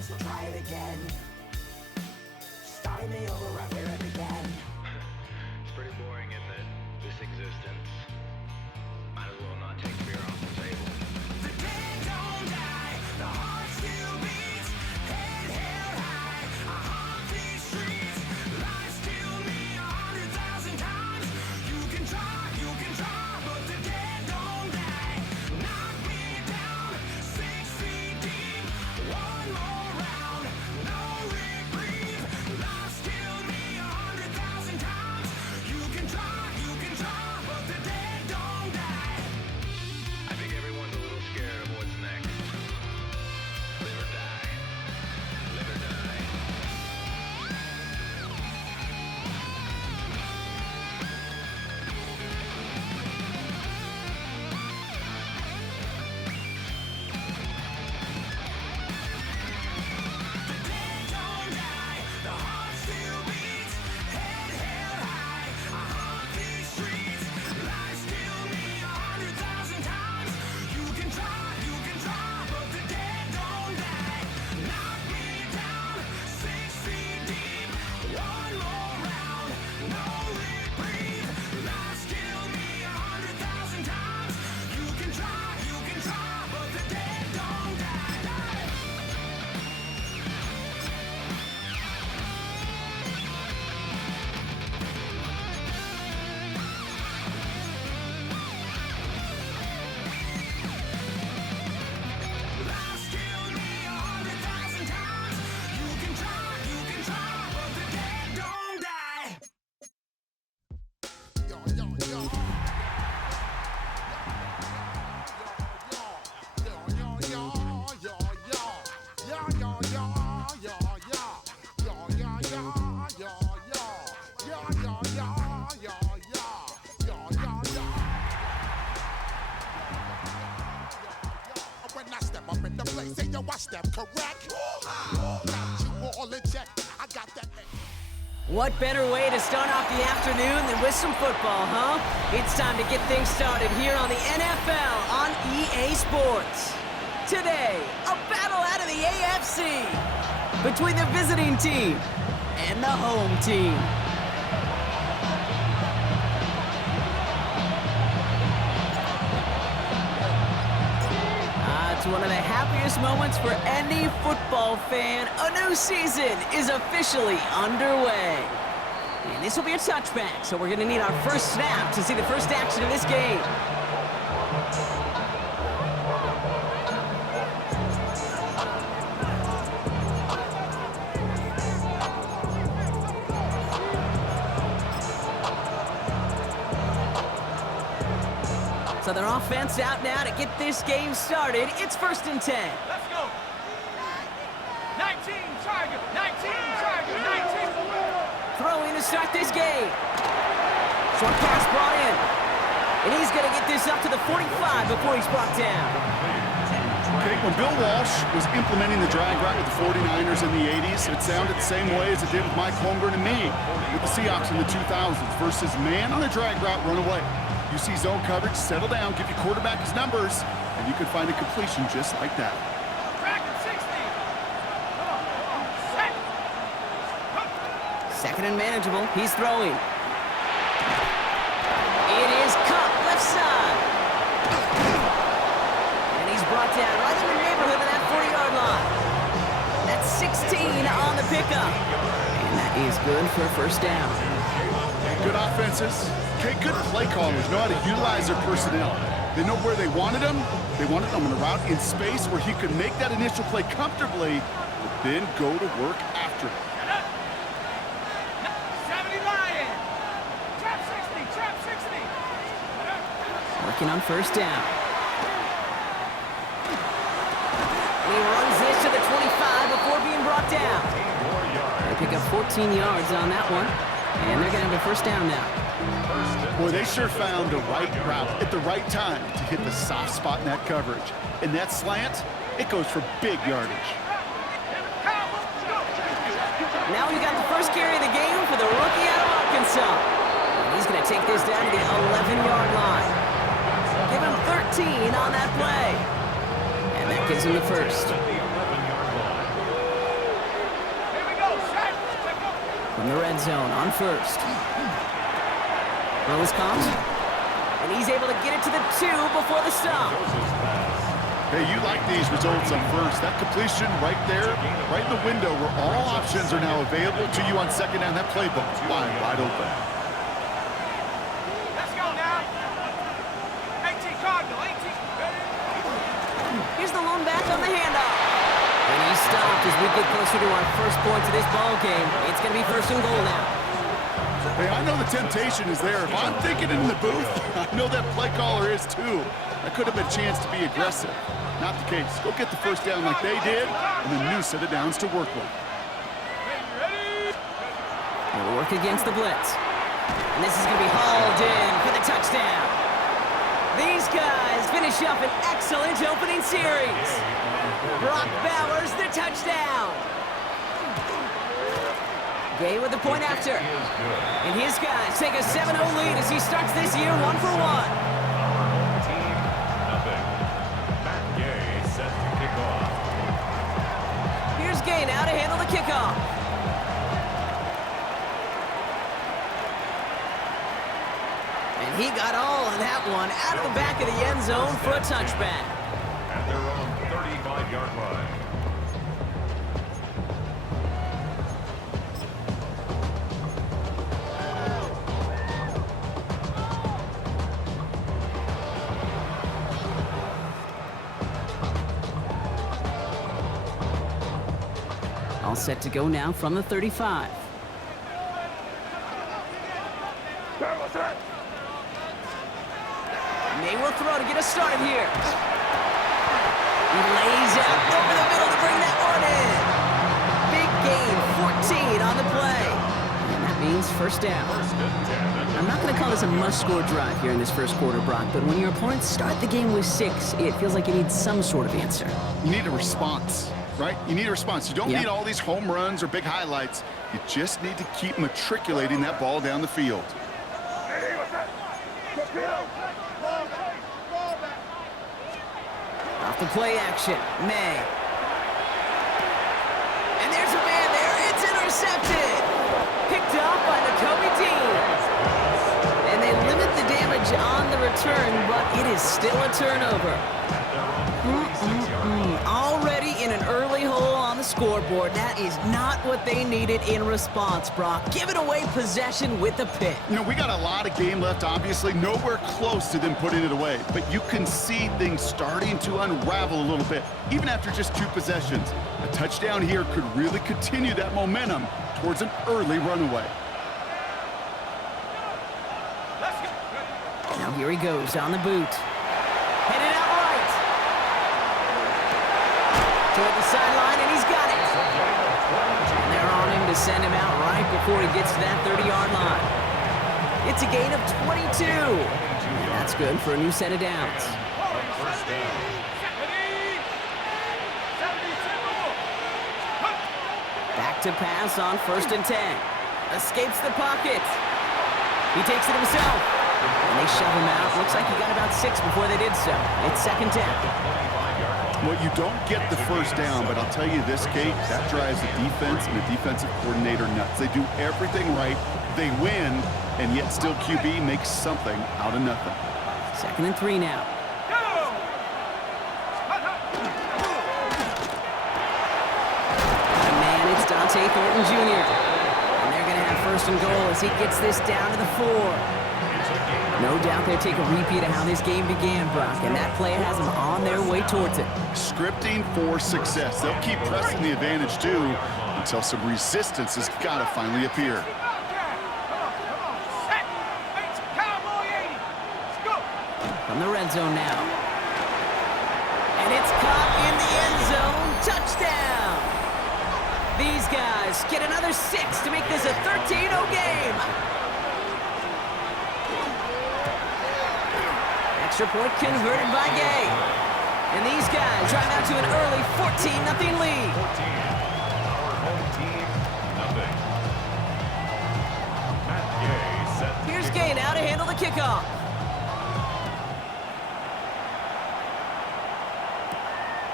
moments, we'll try it again. Starting me over right where it began. It's pretty boring, isn't it? This existence. Might as well not take beer off the table. The dead don't die, the heart still beats, head held high, I haunt these streets. Lies kill me 100,000 times. You can try, but the dead don't die. Knock me down 6 feet deep. One more round, no reprieve. Lies kill me 100,000 times. You can try, but the dead don't die. I think everyone's a little scared of what's next. Live or die. Live or die. The dead don't die, the heart still beats, head held high, I haunt these streets. Lies kill me 100,000 times. You can try, but the dead don't die. Knock me down 6 feet deep. One more round, no reprieve. Lies kill me 100,000 times. You can try, but the dead don't die. Lies kill me 100,000 times. You can try, but the dead don't die. When I step up in the place, say yo, I step correct. Got you all in check. I got that. What better way to start off the afternoon than with some football, huh? It's time to get things started here on the NFL on EA Sports. Today, a battle out of the AFC between the visiting team and the home team. It's one of the happiest moments for any football fan. A new season is officially underway. And this will be a touchback, so we're going to need our first snap to see the first action of this game. So their offense out now to get this game started. It's 1st and 10. Let's go. 19 target, 19. Throwing to start this game. Short pass brought in. And he's going to get this up to the 45 before he's brought down. Okay, when Bill Walsh was implementing the drag route with the 49ers in the 80s, it sounded the same way as it did with Mike Holmgren and me with the Seahawks in the 2000s versus man on the drag route, run away. You see zone coverage, settle down, give your quarterback his numbers, and you can find a completion just like that. Track at 60. Set. 2nd and manageable. He's throwing. It is cut left side. And he's brought down right in the neighborhood of that 40-yard line. That's 16 on the pickup. And that is good for a first down. Good offenses. Okay, good play callers know how to utilize their personnel. They know where they wanted them. They wanted them on a route in space where he could make that initial play comfortably, but then go to work after it. 70 Lion. Trap 60. Working on first down. And he runs this to the 25 before being brought down. They pick up 14 yards on that one, and they're going to have a first down now. Boy, they sure found the right route at the right time to hit the soft spot in that coverage. And that slant, it goes for big yardage. Now we got the first carry of the game for the rookie out of Arkansas. And he's going to take this down to the 11-yard line. Give him 13 on that play. And that gives him the first. From the red zone on first. Throws comes. And he's able to get it to the 2 before the stop. Hey, you like these results on first. That completion right there, right in the window where all options are now available to you on second down. That playbook is wide open. Let's go now. 18 Cardinal, 18. Here's the lone back on the handoff. And he stopped as we get closer to our first points of this ball game. It's going to be first and goal now. Hey, I know the temptation is there. If I'm thinking in the booth, I know that play caller is too. That could have been a chance to be aggressive. Not the case. Go get the first down like they did, and a new set of downs to work with. They'll work against the blitz. And this is going to be hauled in for the touchdown. These guys finish up an excellent opening series. Brock Bowers, the touchdown. Gay with the point after. And his guys take a 7-0 lead as he starts this year 1 for 1. Here's Gay now to handle the kickoff. And he got all of that one out of the back of the end zone for a touchback. At their own 35-yard line. All set to go now from the 35. May will throw to get us started here. He lays out over the middle to bring that one in. Big gain, 14 on the play. And that means first down. I'm not going to call this a must-score drive here in this first quarter, Brock, but when your opponents start the game with 6, it feels like you need some sort of answer. You need a response, right? You need a response. You don't Yep. need all these home runs or big highlights. You just need to keep matriculating that ball down the field. Off the play action, May. And there's a man there. It's intercepted. Picked off by the Kobe team. And they limit the damage on the return, but it is still a turnover. Already in an early hole on the scoreboard. That is not what they needed in response, Brock. Giving away possession with the pick. You know, we got a lot of game left, obviously. Nowhere close to them putting it away. But you can see things starting to unravel a little bit, even after just 2 possessions. A touchdown here could really continue that momentum towards an early runaway. Now here he goes on the boot. Headed out right. Toward the sideline, and he's got it. And they're on him to send him out right before he gets to that 30-yard line. It's a gain of 22. And that's good for a new set of downs. Back to pass on 1st and 10. Escapes the pocket. He takes it himself. And they shove him out. Looks like he got about 6 before they did so. It's 2nd down. Well, you don't get the first down, but I'll tell you this, Kate, that drives the defense and the defensive coordinator nuts. They do everything right, they win, and yet still QB makes something out of nothing. 2nd and 3 now. And man, it's Dante Thornton Jr. And they're going to have 1st and goal as he gets this down to the 4. No doubt they'll take a repeat of how this game began, Brock, and that play has them on their way towards it. Scripting for success. They'll keep pressing the advantage, too, until some resistance has got to finally appear. From the red zone now. And it's caught in the end zone. Touchdown! These guys get another 6 to make this a 13-0 game. Extra point converted by Gay. And these guys drive out to an early 14-0 lead. Here's Gay now to handle the kickoff.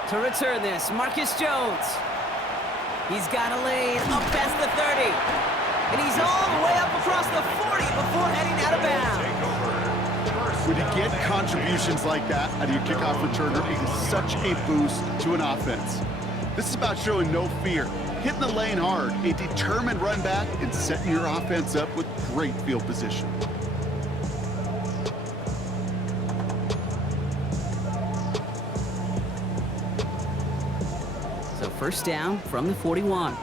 To return this, Marcus Jones. He's got a lane up past the 30. And he's all the way up across the 40 before heading out of bounds. When you get contributions like that out of your kickoff returner, it is such a boost to an offense. This is about showing no fear, hitting the lane hard, a determined run back, and setting your offense up with great field position. So first down from the 41.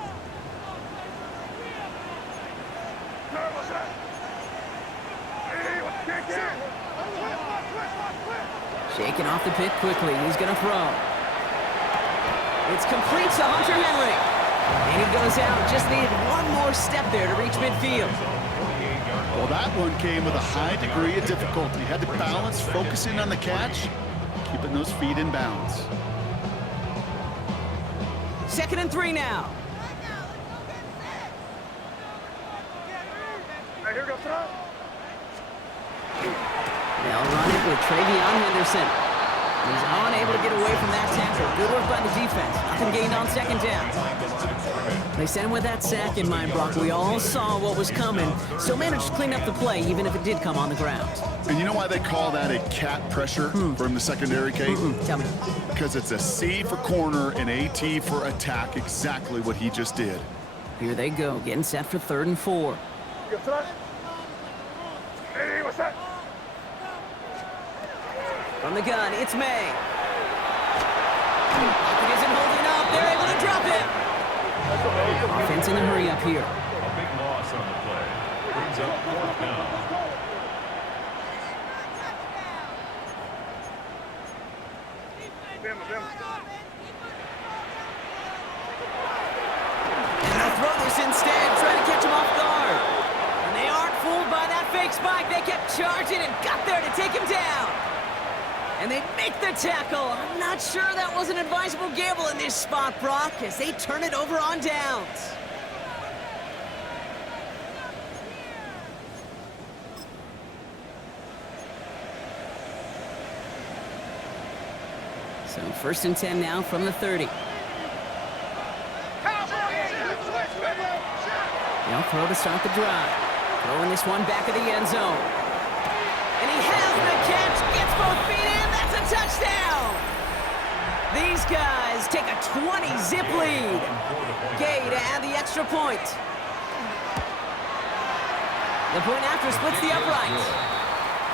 Shaking off the pick quickly. He's going to throw. It's complete to Hunter Henry. And he goes out. Just needed one more step there to reach midfield. Well, that one came with a high degree of difficulty. Had to balance, focusing on the catch, keeping those feet in bounds. 2nd and 3 now. They'll run it with Travion Henderson. He's unable to get away from that tackle. Good work by the defense. Nothing gained on 2nd down. They sent him with that sack in mind, Brock. We all saw what was coming, so managed to clean up the play, even if it did come on the ground. And you know why they call that a cat pressure from the secondary, Kate? Tell me. Because it's a C for corner and a T for attack, exactly what he just did. Here they go, getting set for 3rd and 4. From the gun, it's May. It isn't holding up. They're able to drop it. Offense in a hurry up here. A big loss on the play. Brings up 4th down. And they'll throw this instead, trying to catch him off guard. And they aren't fooled by that fake spike. They kept charging and got there to take him down. And they make the tackle. I'm not sure that was an advisable gamble in this spot, Brock, as they turn it over on downs. So 1st and 10 now from the 30. They'll throw to start the drive. Throwing this one back of the end zone. And he has the catch, gets both feet in, that's a touchdown! These guys take a 20-zip lead. Gay to add the extra point. The point after splits the upright.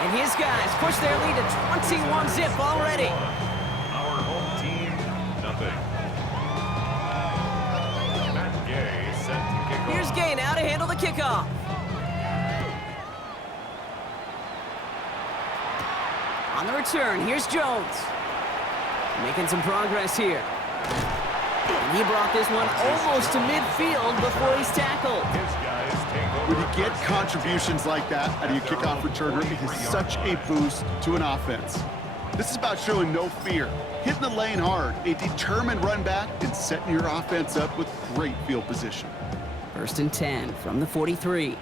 And his guys push their lead to 21-zip already. Our home team, nothing. Matt Gay set to kick off. Here's Gay now to handle the kickoff. On the return, here's Jones. Making some progress here. And he brought this one almost to midfield before he's tackled. His guys take over. When you get contributions like that out of your kickoff returner, it is such a boost to an offense. This is about showing no fear, hitting the lane hard, a determined run back, and setting your offense up with great field position. 1st and 10 from the 43.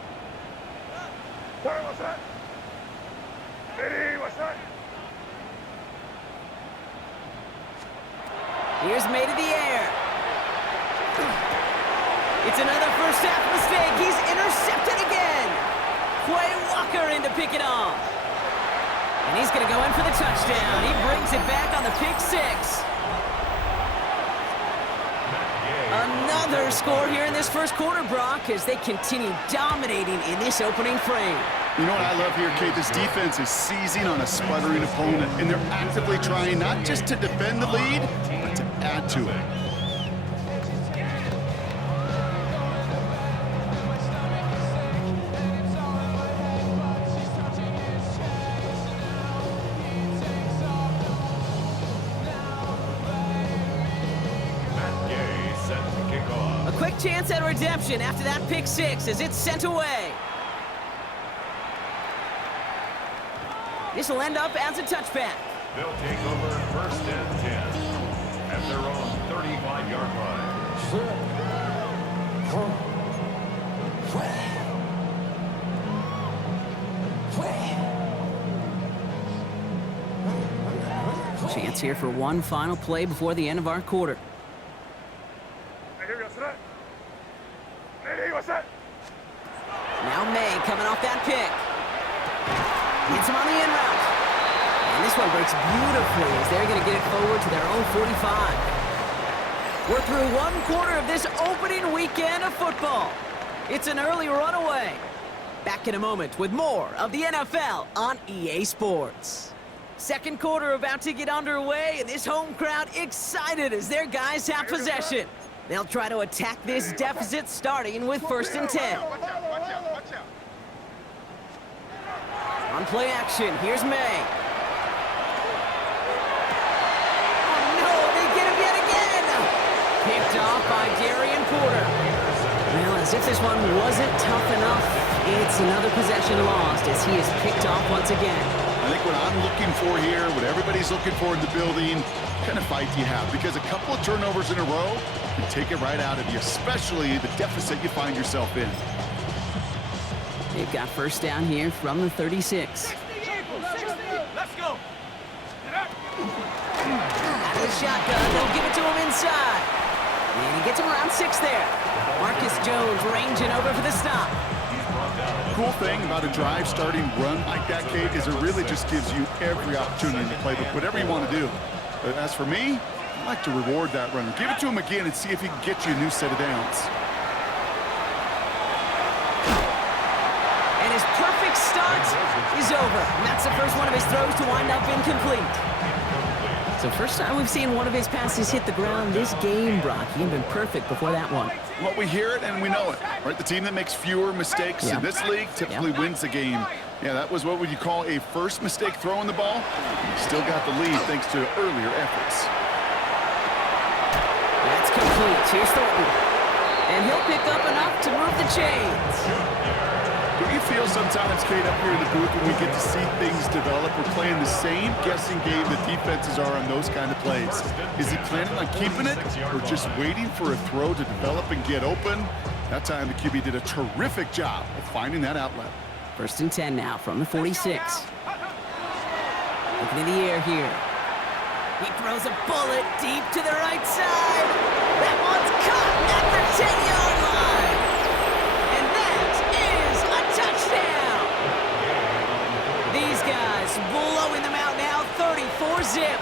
Here's May to the air. It's another first half mistake. He's intercepted again. Quay Walker in to pick it off. And he's going to go in for the touchdown. He brings it back on the pick 6. Another score here in this first quarter, Brock, as they continue dominating in this opening frame. You know what I love here, Kate? This defense is seizing on a sputtering opponent, and they're actively trying not just to defend the lead, but to add to it. Matt Gay set to kick off. A quick chance at redemption after that pick 6 as it's sent away. This will end up as a touchback. They'll take over 1st and 10 at their own 35-yard line. Chance here for one final play before the end of our quarter. Now May coming off that pick. Gets him on the in route. And this one breaks beautifully as they're going to get it forward to their own 45. We're through one quarter of this opening weekend of football. It's an early runaway. Back in a moment with more of the NFL on EA Sports. Second quarter about to get underway, and this home crowd excited as their guys have possession. They'll try to attack this deficit starting with 1st and 10. Watch out. On play action, here's May. Oh no, they get him yet again! Picked off by Darian Porter. Well, as if this one wasn't tough enough, it's another possession lost as he is picked off once again. I think what I'm looking for here, what everybody's looking for in the building, what kind of fight do you have? Because a couple of turnovers in a row can take it right out of you, especially the deficit you find yourself in. They've got first down here from the 36. 60. Let's go. Out of the shotgun, they'll give it to him inside. And he gets him around 6 there. Marcus Jones ranging over for the stop. Cool thing about a drive starting run like that, Kate, is it really just gives you every opportunity in the playbook, whatever you want to do. But as for me, I like to reward that runner. Give it to him again and see if he can get you a new set of downs. And his perfect start is over. And that's the first one of his throws to wind up incomplete. So first time we've seen one of his passes hit the ground this game, Brock. He had been perfect before that one. Well, we hear it and we know it, right? The team that makes fewer mistakes in this league typically wins the game. Yeah, that was what would you call a first mistake throwing the ball. He still got the lead thanks to earlier efforts. That's complete. Here's Thornton. And he'll pick up enough to move the chains. Do you feel sometimes, Kate, up here in the booth when we get to see things develop? We're playing the same guessing game that defenses are on those kind of plays. Is he planning on keeping it or just waiting for a throw to develop and get open? That time the QB did a terrific job of finding that outlet. 1st and 10 now from the 46. Looking in the air here. He throws a bullet deep to the right side. That one's caught at the 10-yard line. And that is a touchdown. These guys blowing them out now, 34-zip.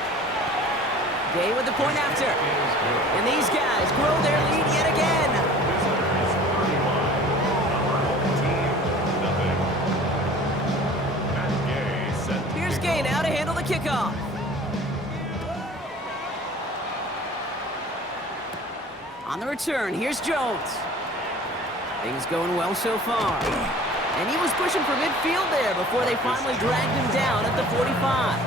Gay with the point after. And these guys grow their lead yet again. Here's Gay now to handle the kickoff. On the return, here's Jones. Things going well so far. And he was pushing for midfield there before they finally dragged him down at the 45.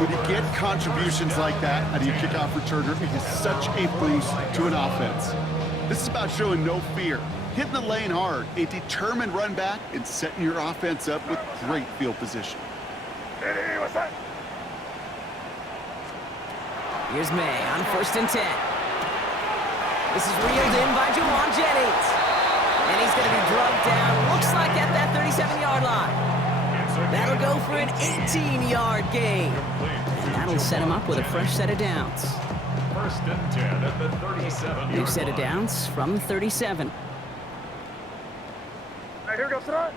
When you get contributions like that out of your kickoff returner, it is such a boost to an offense. This is about showing no fear, hitting the lane hard, a determined run back, and setting your offense up with great field position. Here's May on 1st and 10. This is reeled in by Juwan Jennings. And he's going to be drugged down, looks like at that 37-yard line. That'll go for an 18-yard gain. And that'll set him up with a fresh set of downs. 1st and 10 at the 37. New set of downs from the 37. Right, here goes front.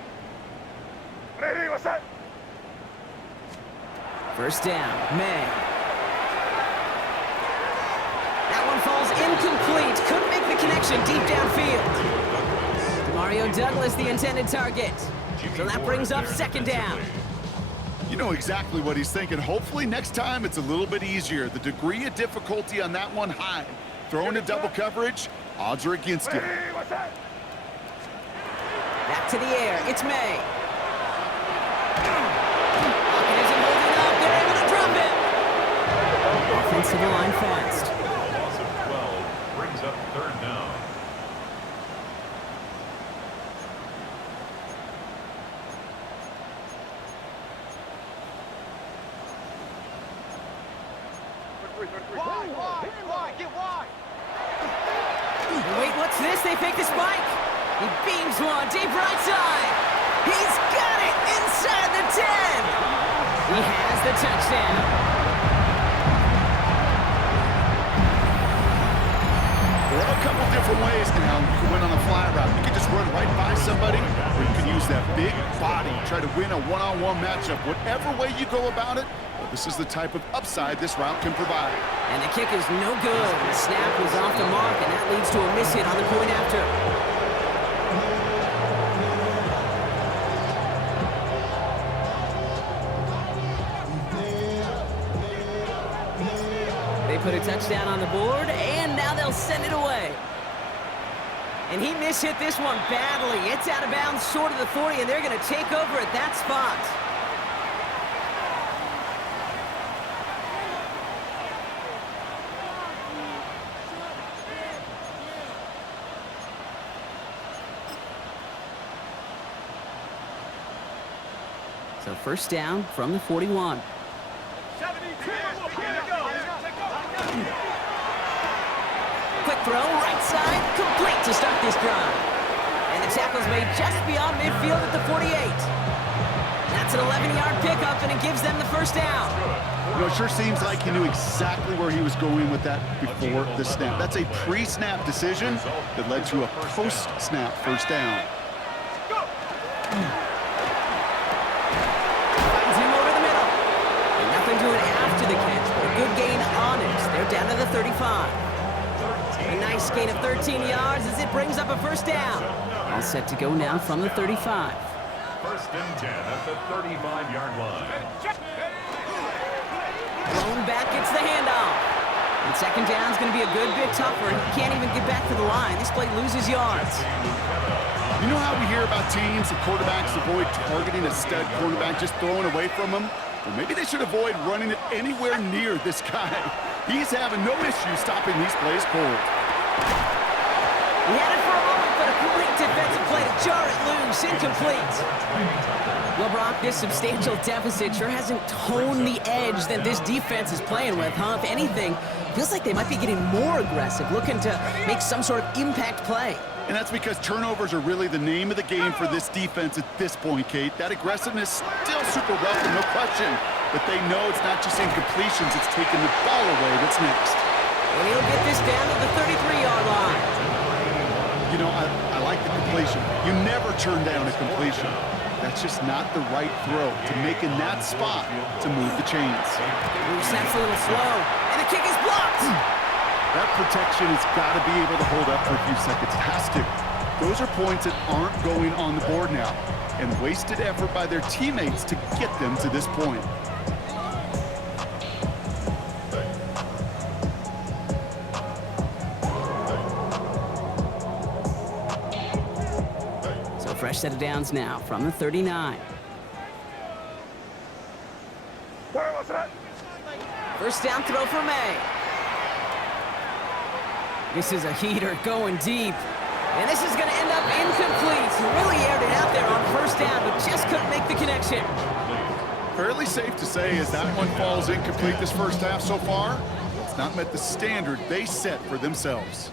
Ready, what's that? First down, May. That one falls incomplete. Couldn't make the connection deep downfield. Mario Douglas, the intended target. So that brings up 2nd down. You know exactly what he's thinking. Hopefully next time it's a little bit easier. The degree of difficulty on that one high. Throwing a double coverage, odds are against you. Back to the air, it's May. Pocket isn't holding up, they're able to drop it. Offensive line fast. Loss of 12 brings up 3rd down. Wide, get wide. Wait, what's this? They fake the spike. He beams one deep right side. He's got it inside the 10. He has the touchdown. Well, a couple different ways now. You can win on a flat route. You can just run right by somebody, or you can use that big body, try to win a one-on-one matchup. Whatever way you go about it, well, this is the type of upside this route can provide. And the kick is no good. The snap was off the mark, and that leads to a miss hit on the point after. They put a touchdown on the board, and now they'll send it away. And he mishit this one badly. It's out of bounds short of the 40, and they're going to take over at that spot. So first down from the 41. 72, here we go. Quick throw, right side, complete to start this drive. And the tackle's made just beyond midfield at the 48. That's an 11-yard pickup, and it gives them the first down. You know, it sure seems like he knew exactly where he was going with that before the snap. That's a pre-snap decision that led to a post-snap first down. Finds him over the middle. And nothing doing after the catch, but a good gain on it. They're down to the 35. A nice gain of 13 yards as it brings up a first down. All set to go now from the 35. First and 10 at the 35-yard line. Thrown back, gets the handoff. And second down's going to be a good bit tougher. He can't even get back to the line. This play loses yards. You know how we hear about teams and quarterbacks avoid targeting a stud cornerback, just throwing away from him? Well, maybe they should avoid running it anywhere near this guy. He's having no issue stopping these plays cold. He had it for a moment, but a great defensive play to jar it loose. Incomplete. Well, Brock, this substantial deficit sure hasn't toned the edge that this defense is playing with, huh? If anything, feels like they might be getting more aggressive, looking to make some sort of impact play. And that's because turnovers are really the name of the game for this defense at this point, Kate. That aggressiveness still super welcome, no question. But they know it's not just incompletions, it's taking the ball away that's next. And he'll get this down to the 33-yard line. You know, I like the completion. You never turn down a completion. That's just not the right throw to make in that spot to move the chains. Move snaps a little slow, and the kick is blocked. That protection has got to be able to hold up for a few seconds. It has to. Those are points that aren't going on the board now, and wasted effort by their teammates to get them to this point. So fresh set of downs now from the 39. First down throw for May. This is a heater going deep. And this is going to end up incomplete. He really aired it out there on first down, but just couldn't make the connection. Fairly safe to say as that one falls incomplete this first half so far, it's not met the standard they set for themselves.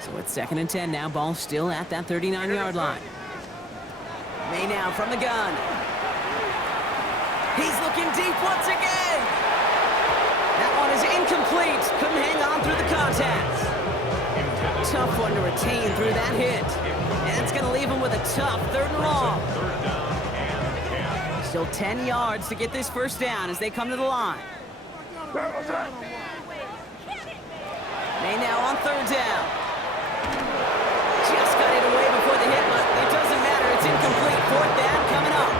So it's second and 10 now. Ball still at that 39-yard line. May now from the gun. He's looking deep once again. That one is incomplete. Couldn't hang on through the contact. Tough one to retain through that hit. And it's going to leave him with a tough third and long. Still 10 yards to get this first down as they come to the line. May now on third down. Just got it away before the hit, but it doesn't matter. It's incomplete. Fourth down coming up.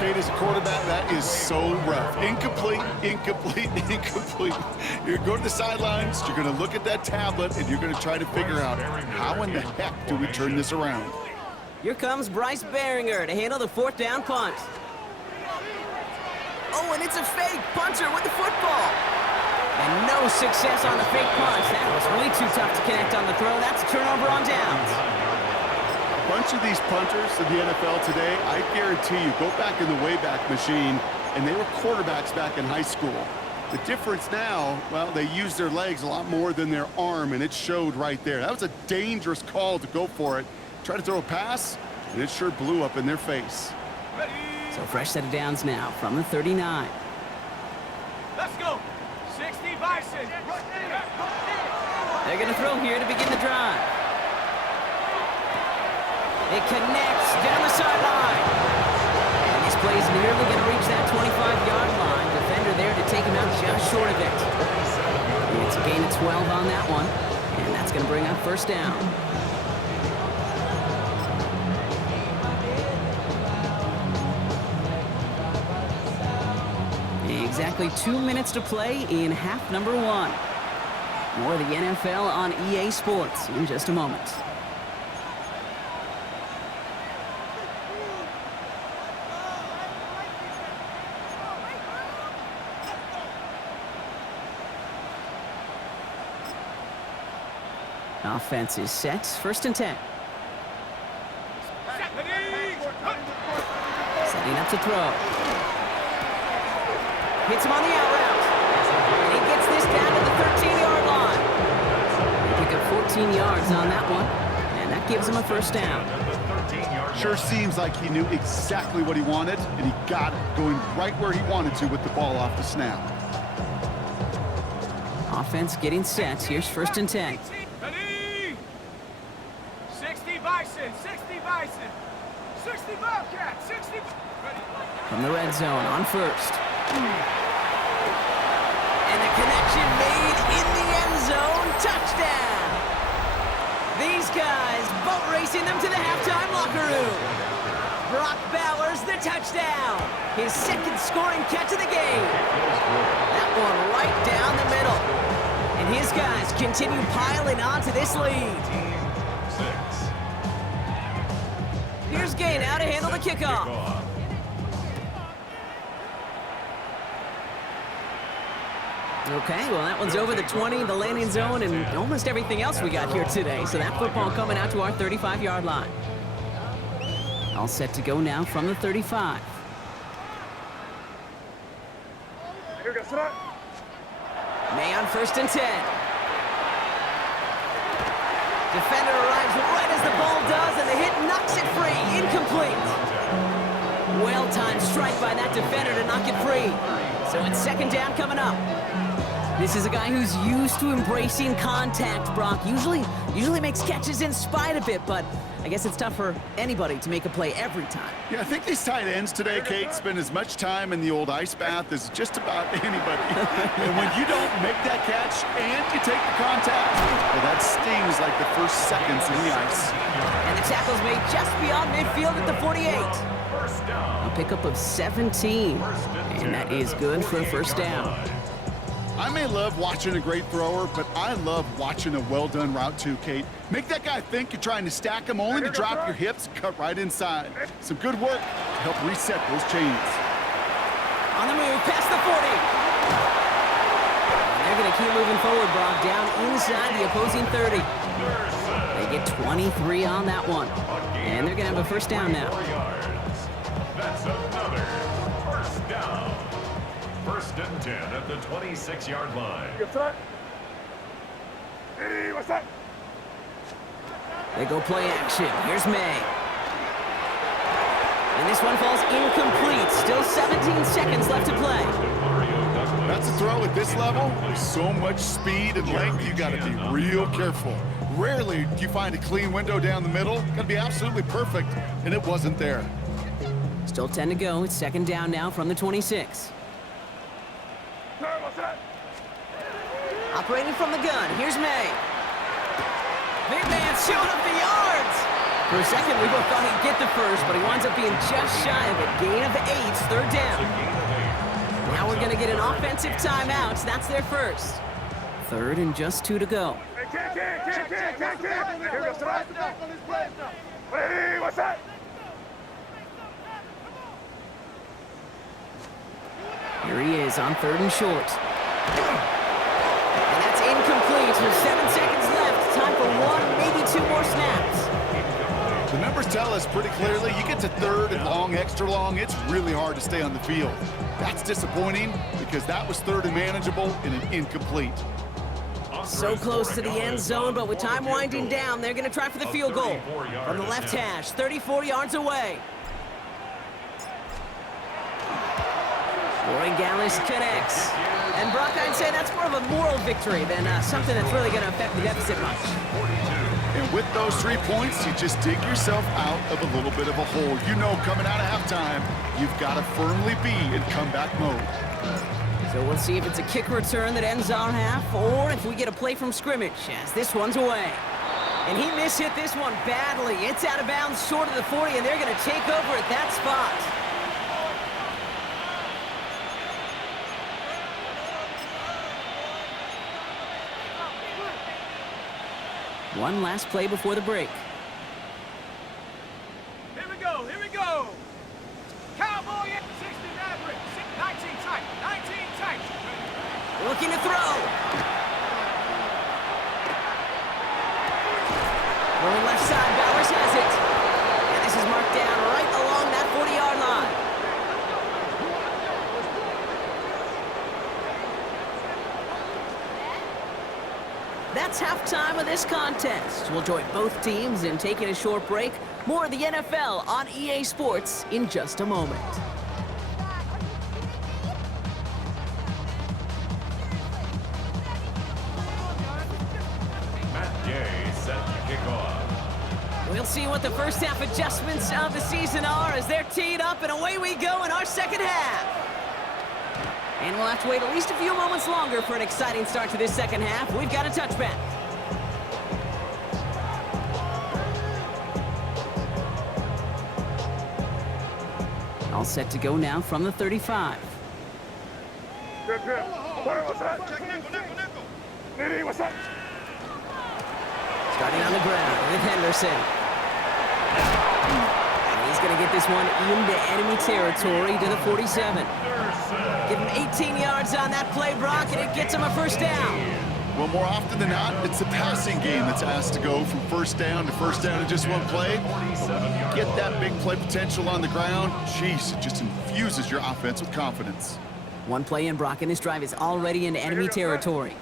Kate, as a quarterback, that is so rough. Incomplete, incomplete, incomplete. You're going to go to the sidelines, you're going to look at that tablet, and you're going to try to figure out how in the heck do we turn this around. Here comes Bryce Behringer to handle the fourth down punt. Oh, and it's a fake punter with the football. And no success on the fake punch. That was way too tough to connect on the throw. That's a turnover on downs. A bunch of these punters in the NFL today, I guarantee you, go back in the Wayback Machine, and they were quarterbacks back in high school. The difference now, well, they use their legs a lot more than their arm, and it showed right there. That was a dangerous call to go for it. Try to throw a pass, and it sure blew up in their face. So fresh set of downs now from the 39. Let's go. 60 Bison. A They're going to throw here to begin the drive. It connects down the sideline. And this play is nearly going to reach that 25-yard line. Defender there to take him out just short of it. It's a gain of 12 on that one. And that's going to bring up first down. Exactly 2 minutes to play in half number 1. More of the NFL on EA Sports in just a moment. Offense is set. First and 10. Setting up to throw. Hits him on the out route. And he gets this down to the 13-yard line. They pick up 14 yards on that one. And that gives him a first down. Sure seems like he knew exactly what he wanted, and he got it, going right where he wanted to with the ball off the snap. Offense getting set. Here's first and 10. 60 Bison, 60 Bison, 60 Bobcat, 60. From the red zone on first. And the connection made in the end zone. Touchdown! These guys boat racing them to the halftime locker room. Brock Bowers the touchdown. His second scoring catch of the game. That one right down the middle. And his guys continue piling on to this lead. Here's Gay now to handle the kickoff. Okay, well, that one's over the 20, the landing zone, and almost everything else we got here today. So that football coming out to our 35-yard line. All set to go now from the 35. May on first and 10. Defender arrives right as the ball does, and the hit knocks it free. Incomplete. Well-timed strike by that defender to knock it free. So it's second down coming up. This is a guy who's used to embracing contact, Brock. Usually makes catches in spite of it, but I guess it's tough for anybody to make a play every time. Yeah, I think these tight ends today, Kate, spend as much time in the old ice bath as just about anybody. And when you don't make that catch and you take the contact, well, that stings like the first seconds in the ice. And the tackle's made just beyond midfield at the 48. A pickup of 17, and that is good for a first down. I may love watching a great thrower, but I love watching a well-done route too, Kate. Make that guy think you're trying to stack him, only to drop your hips, cut right inside. Some good work to help reset those chains. On the move, past the 40. And they're going to keep moving forward, Brock, down inside the opposing 30. They get 23 on that one. And they're going to have a first down now. That's another first down. First and 10 at the 26-yard line. Hey, what's that? They go play action. Here's May. And this one falls incomplete. Still 17 seconds left to play. That's a throw at this level. With so much speed and length, you got to be real careful. Rarely do you find a clean window down the middle. Got to be absolutely perfect, and it wasn't there. Still 10 to go. It's second down now from the 26. Operating from the gun, here's May. Big man shooting up the yards. For a second, we both thought he'd get the first, but he winds up being just shy of it. Gain of 8, third down. Now we're going to get an offensive timeout. That's their first. Third and just 2 to go. Hey, what's that? Here he is on third and short. And that's incomplete with 7 seconds left. Time for 1, maybe 2 more snaps. The numbers tell us pretty clearly, you get to third and long, extra long, it's really hard to stay on the field. That's disappointing because that was third and manageable and an incomplete. So close to the end zone, but with time winding down, they're going to try for the field goal. From the left hash, 34 yards away. Roy Gallus connects. And Brock, I'd say that's more of a moral victory than something that's really going to affect the deficit much. And with those 3 points, you just dig yourself out of a little bit of a hole. You know, coming out of halftime, you've got to firmly be in comeback mode. So we'll see if it's a kick return that ends our half, or if we get a play from scrimmage, as this one's away. And he mishit this one badly. It's out of bounds short of the 40, and they're going to take over at that spot. One last play before the break. Here we go, here we go. Cowboy, 60 Maverick, 19 tight, 19 tight. Looking to throw. Rolling left side, Bowers has it. And this is marked down right along that 40-yard line. That's halftime of this contest. We'll join both teams in taking a short break. More of the NFL on EA Sports in just a moment. Set to kick off. We'll see what the first half adjustments of the season are as they're teed up, and away we go in our second half. And we'll have to wait at least a few moments longer for an exciting start to this second half. We've got a touchback. All set to go now from the 35. Good. What's that? Check nickel. Nitty, what's that? Starting on the ground with Henderson. And he's going to get this one into enemy territory to the 47. Give him 18 yards on that play, Brock, and it gets him a first down. Well, more often than not, it's the passing game that's asked to go from first down in just one play. Get that big play potential on the ground. Jeez, it just infuses your offense with confidence. One play in, Brock, and this drive is already into enemy territory.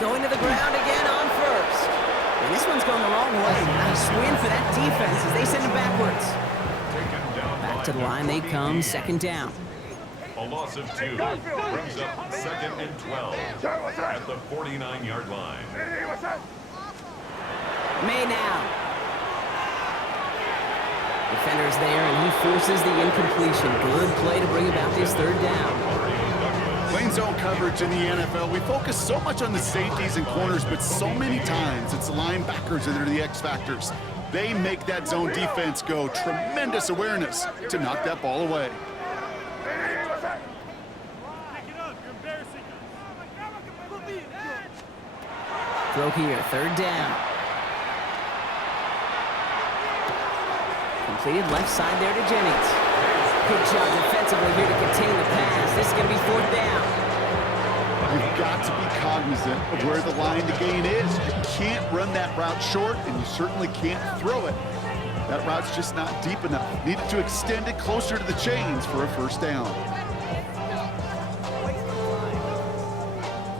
Going to the ground again on first. And this one's going the wrong way. Nice win for that defense as they send it backwards. Back to the line they come, second down. A loss of 2 brings up 2nd and 12 at the 49-yard line. May now. Defender's there, and he forces the incompletion. Good play to bring about this third down. Playing zone coverage in the NFL, we focus so much on the safeties and corners, but so many times it's the linebackers that are the X factors. They make that zone defense go. Tremendous awareness to knock that ball away. Throw here, third down. Completed left side there to Jennings. Good job defensively here to contain the pass. This is going to be fourth down. You've got to be cognizant of where the line to gain is. You can't run that route short, and you certainly can't throw it. That route's just not deep enough. Needed to extend it closer to the chains for a first down.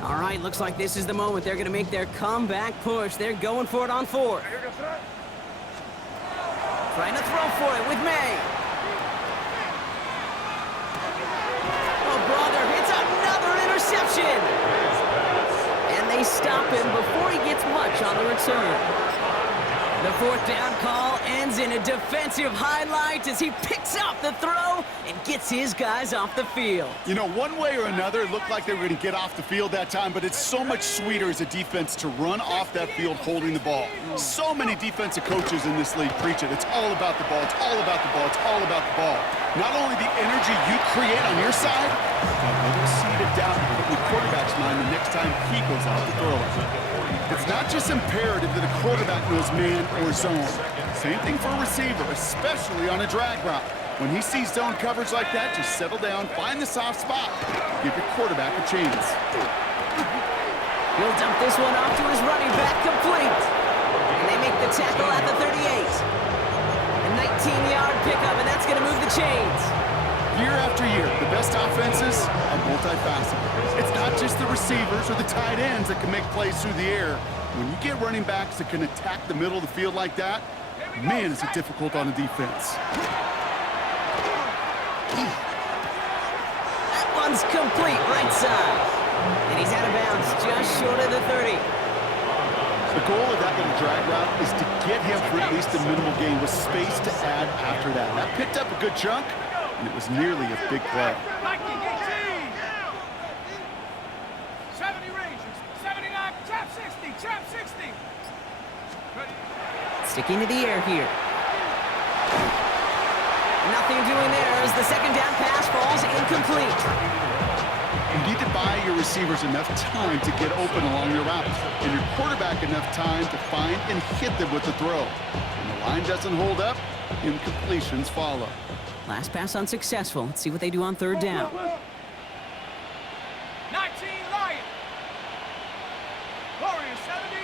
All right, looks like this is the moment they're going to make their comeback push. They're going for it on fourth. Trying to throw for it with May. Oh, brother, it's another interception. And they stop him before he gets much on the return. The fourth down call ends in a defensive highlight as he picks up the throw and gets his guys off the field. You know, one way or another, it looked like they were going to get off the field that time, but it's so much sweeter as a defense to run off that field holding the ball. So many defensive coaches in this league preach it. It's all about the ball. It's all about the ball. It's all about the ball. Not only the energy you create on your side, but a little seed of doubt in the quarterback's mind the next time he goes out to throw it. It's not just imperative that a quarterback knows man or zone. Same thing for a receiver, especially on a drag route. When he sees zone coverage like that, just settle down, find the soft spot, give your quarterback a chance. He'll dump this one off to his running back, complete. And they make the tackle at the 38. A 19-yard pickup, and that's going to move the chains. Year after year, the best offenses are multifaceted. It's not just the receivers or the tight ends that can make plays through the air. When you get running backs that can attack the middle of the field like that, man, is it difficult on the defense. That Runs complete, right side. And he's out of bounds, just short of the 30. The goal of that little drag route is to get him for at least a minimal gain with space to add after that. That picked up a good chunk, and it was nearly a big play. 70 Rangers, 79, trap 60, trap 60. Sticking to the air here. Nothing doing there as the second down pass falls incomplete. You need to buy your receivers enough time to get open along your routes, and your quarterback enough time to find and hit them with the throw. When the line doesn't hold up, incompletions follow. Last pass unsuccessful. Let's see what they do on third down. 19 Lion. Warriors 70.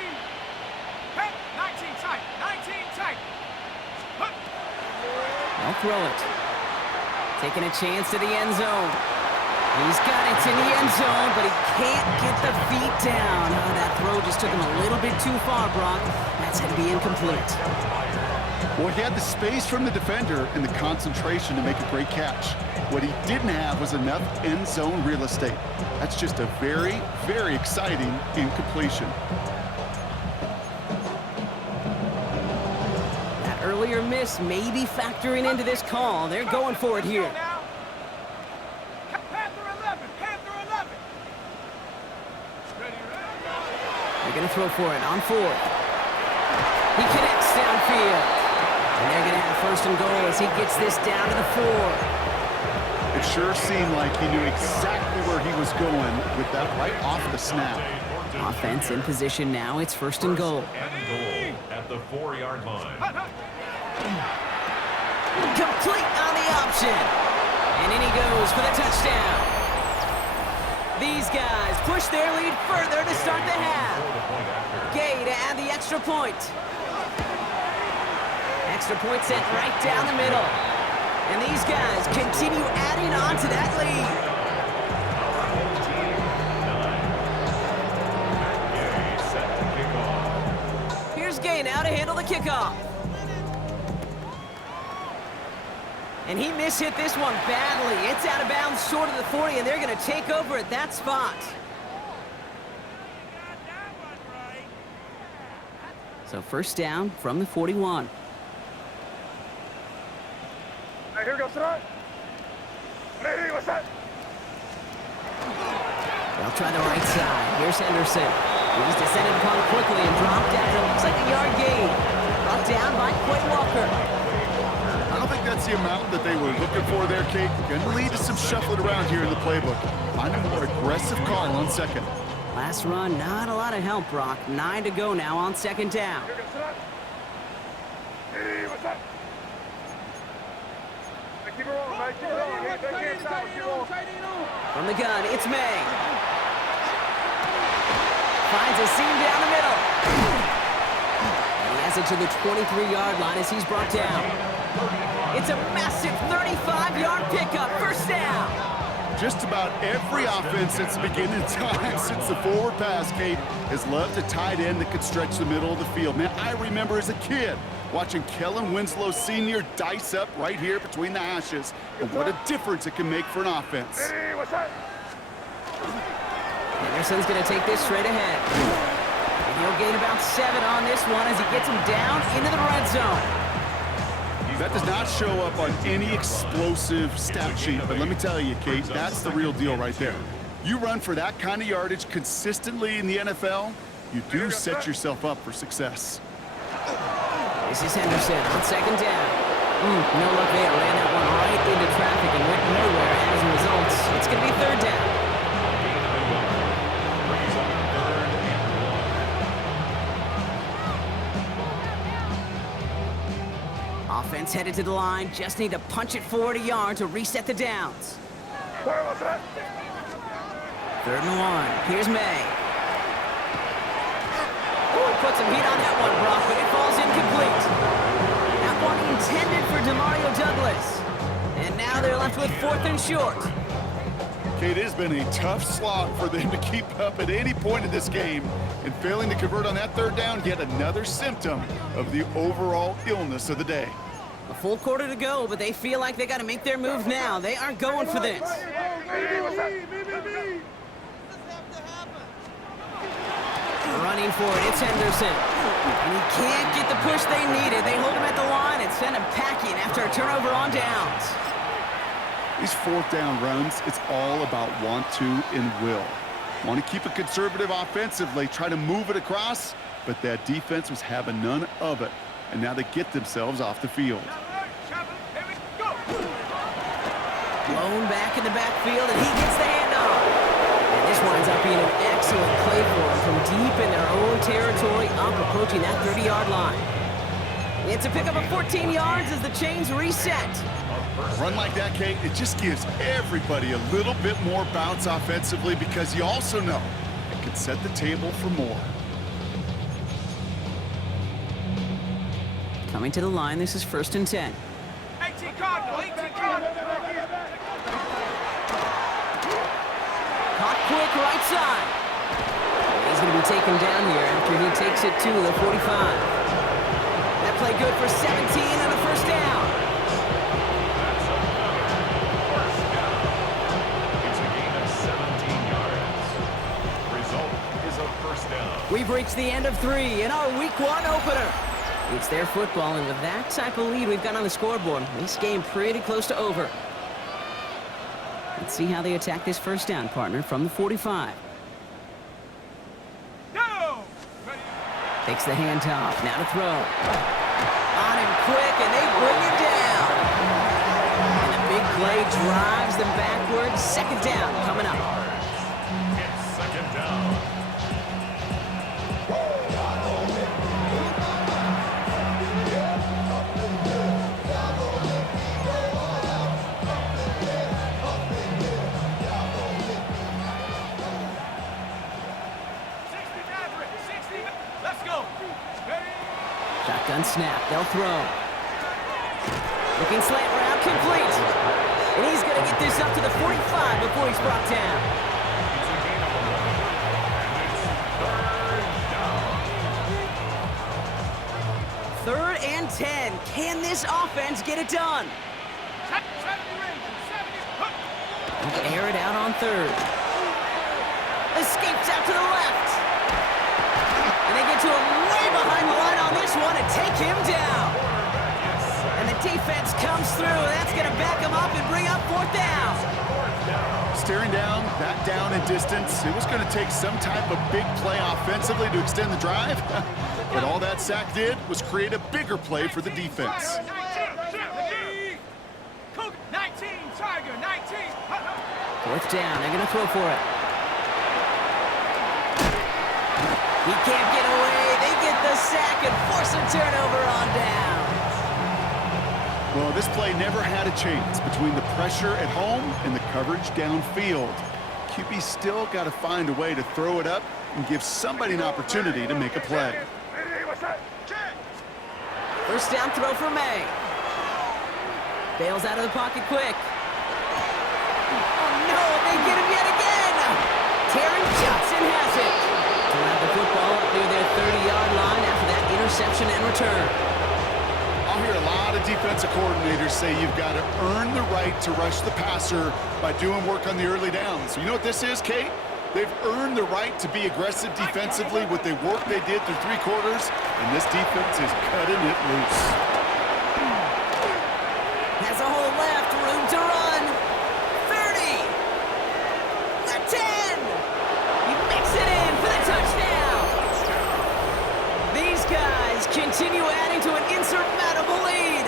Hey, 19 tight, 19 tight. They'll throw it. Taking a chance to the end zone. He's got it in the end zone, but he can't get the feet down. Oh, that throw just took him a little bit too far, Brock. That's going to be incomplete. Well, he had the space from the defender and the concentration to make a great catch. What he didn't have was enough end zone real estate. That's just a very, very exciting incompletion. That earlier miss may be factoring into this call. They're going for it here. Panther 11, Panther 11. They're going to throw for it on fourth. He connects downfield. And they're going to have first and goal as he gets this down to the 4. It sure seemed like he knew exactly where he was going with that right off the snap. Offense in position now. It's first and goal. And goal at the 4-yard line. Complete on the option. And in he goes for the touchdown. These guys push their lead further to start the half. Gay to add the extra point. Extra point sent right down the middle. And these guys continue adding on to that lead. Here's Gay now to handle the kickoff. And he mishit this one badly. It's out of bounds short of the 40, and they're going to take over at that spot. So first down from the 41. Here we go, son. Hey, what's that? They'll try the right side. Here's Henderson. He's descended upon quickly and dropped down. It looks like a yard gain. Brought down by Quay Walker. I don't think that's the amount that they were looking for there, Kate. Going to lead to some shuffling around here in the playbook. Find a more aggressive call on second. Last run, not a lot of help, Brock. 9 to go now on second down. Here we go, son. Hey, what's that? Keep it rolling, man. Keep it rolling. From the gun, it's May. Finds a seam down the middle. And he has it to the 23-yard line as he's brought down. It's a massive 35-yard pickup, first down. Just about every offense since the beginning of time, since the forward pass, Kate, has loved a tight end that could stretch the middle of the field. Man, I remember as a kid watching Kellen Winslow Sr. dice up right here between the hashes, and what a difference it can make for an offense. Hey, what's that? Anderson's going to take this straight ahead. And he'll gain about 7 on this one as he gets him down into the red zone. That does not show up on any explosive stat sheet, but let me tell you, Kate, that's the real deal right there. You run for that kind of yardage consistently in the NFL, you do set yourself up for success. This is Henderson on second down. No luck there. Ran that one right into traffic and went nowhere as a result. It's going to be third down. Offense headed to the line. Just need to punch it forward a yard to reset the downs. What's that? 3rd and 1. Here's May. Oh, he put some heat on that one, Brock, but it falls incomplete. That one intended for Demario Douglas. And now they're left with 4th and short. Kate, it has been a tough slog for them to keep up at any point in this game. And failing to convert on that 3rd down, yet another symptom of the overall illness of the day. A full quarter to go, but they feel like they got to make their move now. They aren't going for this. Running for it, it's Henderson. And he can't get the push they needed. They hold him at the line and send him packing after a turnover on downs. These fourth down runs, it's all about want to and will. Want to keep it conservative offensively, try to move it across, but that defense was having none of it. And now they get themselves off the field. Blown back in the backfield, and he gets the handoff. And this winds up being an excellent play for him from deep in their own territory, up approaching that 30-yard line. It's a pickup of 14 yards as the chains reset. A run like that, Kate, it just gives everybody a little bit more bounce offensively because you also know it can set the table for more. Coming to the line, this is 1st and 10. 18 Cardinal, 18 Cardinal. Caught quick right side. He's going to be taken down here after he takes it to the 45. That play good for 17 and a first down. That's another first down. It's a gain of 17 yards. Result is a first down. We've reached the end of 3 in our Week 1 opener. It's their football, and with that type of lead we've got on the scoreboard, this game pretty close to over. Let's see how they attack this first down, partner, from the 45. Go! Takes the handoff, now to throw. On him quick, and they bring him down. And the big play drives them backwards. 2nd down coming up. It's 2nd down. Shotgun snap, they'll throw. Looking slant route, complete. And he's going to get this up to the 45 before he's brought down. It's a gain of 11, and it's 3rd down. 3rd and 10. Can this offense get it done? 70 Rangers, 70. Air it out on 3rd. Escapes out to the left. And they get to him way behind the line on this one and take him down. And the defense comes through. That's going to back him up and bring up 4th down. Staring down, that down and distance, it was going to take some type of big play offensively to extend the drive. But all that sack did was create a bigger play for the defense. 19 Tiger, 19. 4th down, they're going to throw for it. He can't get away. They get the sack and force a turnover on down. Well, this play never had a chance between the pressure at home and the coverage downfield. QB still got to find a way to throw it up and give somebody an opportunity to make a play. 1st down throw for May. Bails out of the pocket quick. Oh no, they get him yet again. Terry Johnson has it. To have the football up near their 30-yard line after that interception and return. I'll hear a lot of defensive coordinators say you've got to earn the right to rush the passer by doing work on the early downs. You know what this is, Kate? They've earned the right to be aggressive defensively with the work they did through 3 quarters, and this defense is cutting it loose. Has a hole left, room to run. 30. The 10. He makes it in for the touchdown. These guys continue adding to an insurmountable lead.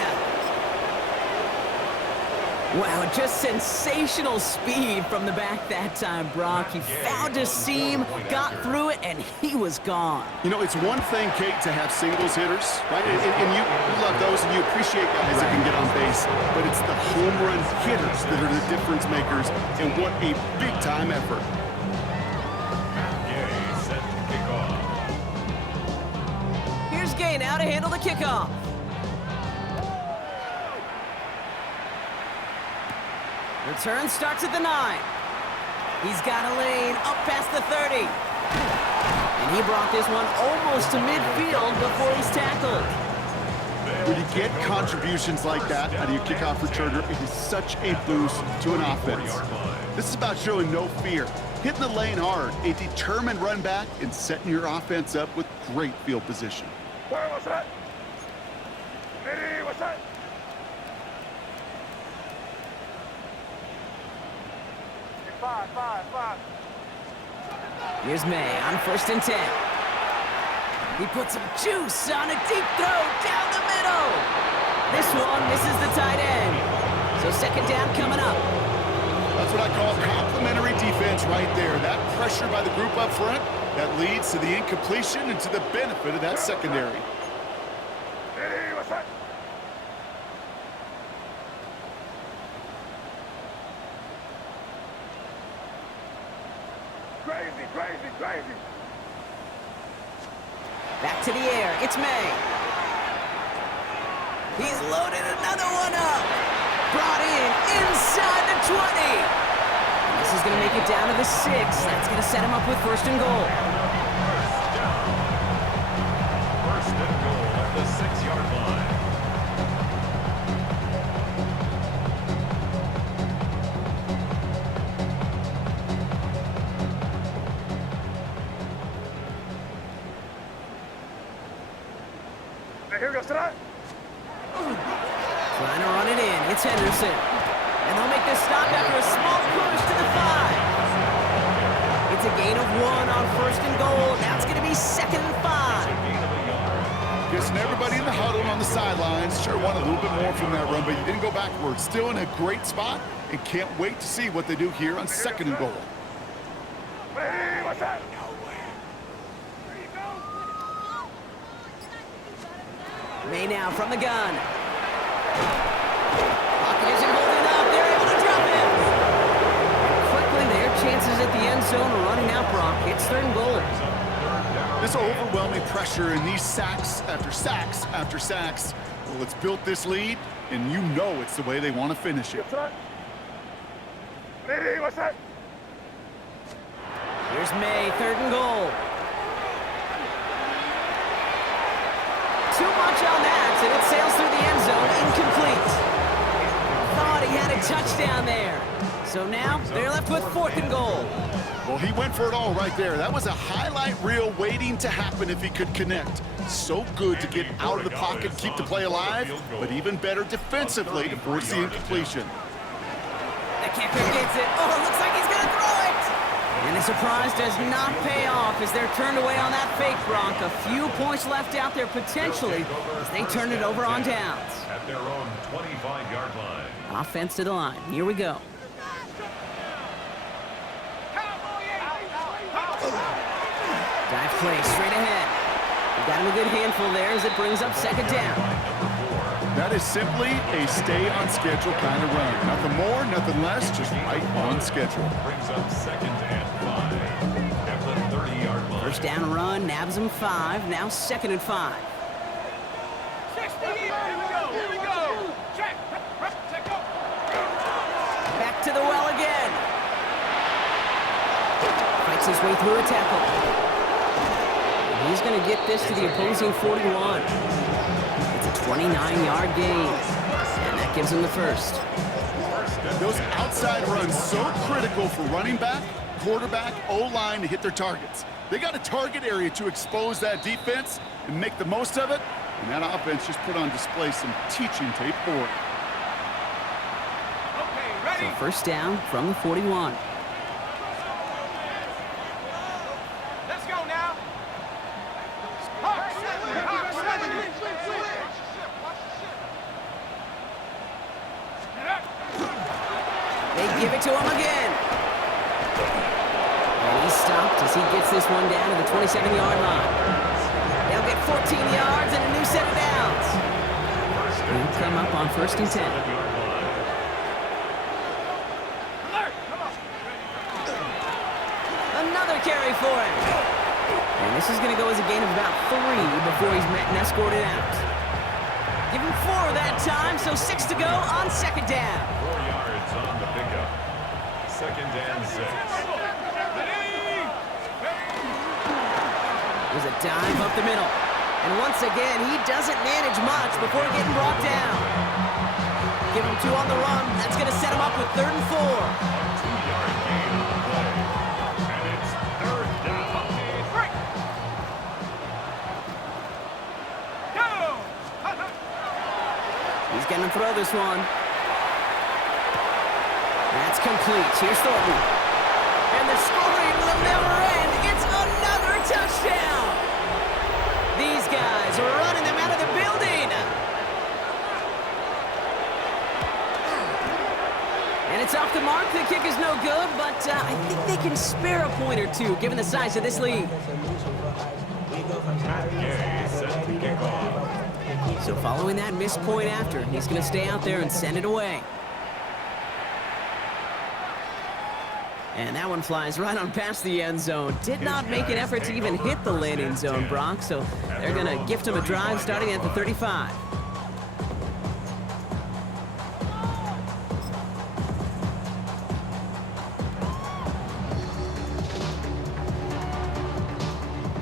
Wow, just sensational speed from the back that time, Brock. He found a seam, got through it, and he was gone. You know, it's one thing, Kate, to have singles hitters, right? And you love those, and you appreciate guys that can get on base. But it's the home run hitters that are the difference makers, and what a big-time effort. Gay set to kick off. Here's Gay now to handle the kickoff. Return starts at the 9. He's got a lane up past the 30. And he brought this one almost to midfield before he's tackled. When you get contributions like that out of your kickoff returner, it is such a boost to an offense. This is about showing no fear, hitting the lane hard, a determined run back, and setting your offense up with great field position. What's that? Hey, what's that? Five. Here's May on 1st and 10. He puts some juice on a deep throw down the middle. This one misses the tight end. So 2nd down coming up. That's what I call complementary defense right there. That pressure by the group up front, that leads to the incompletion and to the benefit of that secondary. Hey, what's that? Crazy. Back to the air. It's May. He's loaded another one up. Brought in inside the 20. This is going to make it down to the 6. That's going to set him up with 1st and goal. First and goal at the 6-yard line. Here goes tonight. Trying to run it in. It's Henderson. And they'll make this stop after a small push to the 5. It's a gain of 1 on 1st and goal. Now it's going to be 2nd and 5. Guessing everybody in the huddle on the sidelines sure want a little bit more from that run, but you didn't go backwards. Still in a great spot and can't wait to see what they do here on 2nd and goal. Hey, what's that? May now from the gun. Pocket isn't holding up. They're able to drop it. Quickly, their chances at the end zone are running out, Brock. It's 3rd and goal. This overwhelming pressure and these sacks after sacks after sacks, well, it's built this lead, and you know it's the way they want to finish it. Hey, what's that? Here's May, 3rd and goal. Too much on that, and it sails through the end zone, incomplete. Thought he had a touchdown there. So now they're left with 4th and goal. Well, he went for it all right there. That was a highlight reel waiting to happen if he could connect. So good to get out of the pocket, keep the play alive, but even better defensively to force the incompletion. The kicker gets it. Oh, it looks like he's going to throw it. And the surprise does not pay off as they're turned away on that fake, Bronc. A few points left out there potentially as they turn it over on downs. At their own 25-yard line. Offense to the line. Here we go. Dive play straight ahead. We got him a good handful there as it brings up 2nd down. That is simply a stay on schedule kind of run. Nothing more, nothing less, just right on schedule. Brings up 2nd and 5 at the 30-yard line. 1st down run, nabs him 5. Now 2nd and 5. 60. Here we go. Check. Go. Back to the well again. Fights his way through a tackle. And he's going to get this to the opposing 41. It's a 29-yard gain. And that gives him the 1st. Those outside runs so critical for running back, quarterback, O-line to hit their targets. They got a target area to expose that defense and make the most of it. And that offense just put on display some teaching tape for it. Okay, ready? So 1st down from the 41. Let's go now. Hawk 7. They give it to him again. And he's stopped as he gets this one down to the 27-yard line. They'll get 14 yards and a new set of downs. He'll come up on 1st and 10. Another carry for him. And this is going to go as a gain of about 3 before he's met and escorted out. Give him 4 that time, so 6 to go on 2nd down. 4 yards on the pickup. 2nd and 6. There's a dive up the middle. And once again, he doesn't manage much before getting brought down. Give him 2 on the run. That's going to set him up with 3rd and 4. 2-yard gain on the play. And it's 3rd down. Break. Go. He's going to throw this one. That's complete. Here's Thornton. And the scoring will never end. It's another touchdown. These guys are running them out of the building. And it's off the mark. The kick is no good, but I think they can spare a point or two given the size of this lead. Gay set to kick off. So following that missed point after, he's going to stay out there and send it away. And that one flies right on past the end zone. Did not make an effort to even hit the landing zone, Brock, so they're going to gift him a drive starting at the 35.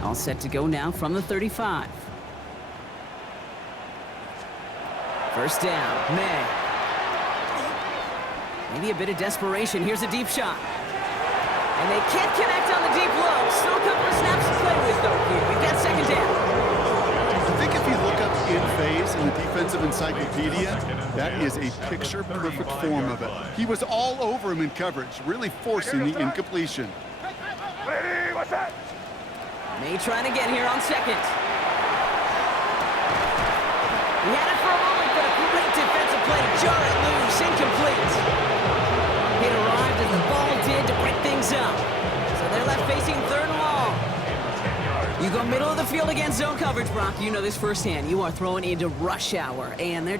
All set to go now from the 35. First down, May. Maybe a bit of desperation. Here's a deep shot. And they can't connect on the deep look. Still a couple of snaps to play with, though, here. We've got 2nd down. I think if you look up in phase in the defensive encyclopedia, that is a picture-perfect form of it. He was all over him in coverage, really forcing the incompletion. Ready, what's that? May trying to get here on 2nd. He had it for a moment, but a great defensive play to jar it loose. Incomplete. It arrived as the ball did to break things up. So they're left facing 3rd and long. You go middle of the field against zone coverage, Brock. You know this firsthand. You are throwing into rush hour, and there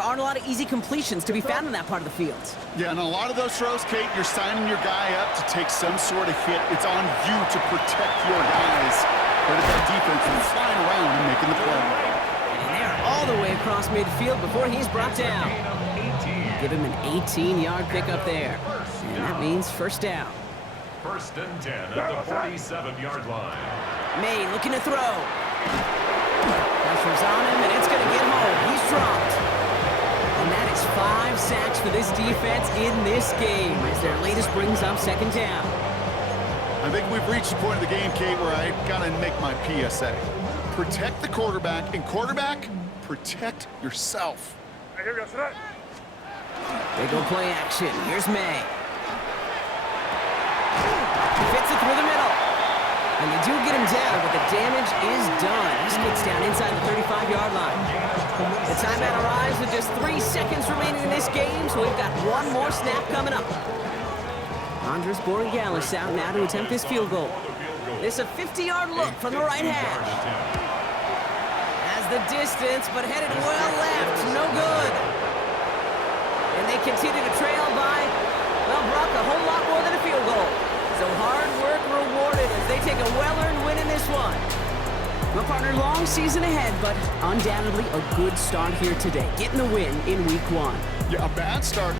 aren't a lot of easy completions to be found in that part of the field. Yeah, and a lot of those throws, Kate, you're signing your guy up to take some sort of hit. It's on you to protect your guys. But if that defense is flying around and making the play. And they're all the way across midfield before he's brought down. Give him an 18-yard pickup there. And that means 1st down. 1st and 10 at the 47-yard line. May looking to throw. Pressure's on him, and it's going to get home. He's dropped. And that is 5 sacks for this defense in this game as their latest brings up 2nd down. I think we've reached the point of the game, Kate, where I got to make my PSA. Protect the quarterback, and quarterback, protect yourself. Hey, here we go, set. They go play action. Here's May. He fits it through the middle. And they do get him down, but the damage is done. He gets down inside the 35-yard line. The timeout arrives with just 3 seconds remaining in this game, so we've got one more snap coming up. Andres Borregalis out now to attempt this field goal. This a 50-yard look from the right hash. Has the distance, but headed well left. No good. And they continue to trail by, well, Brock, a whole lot more than a field goal. So hard work rewarded as they take a well-earned win in this one. Well, partner, long season ahead, but undoubtedly a good start here today, getting the win in week 1. Yeah, a bad start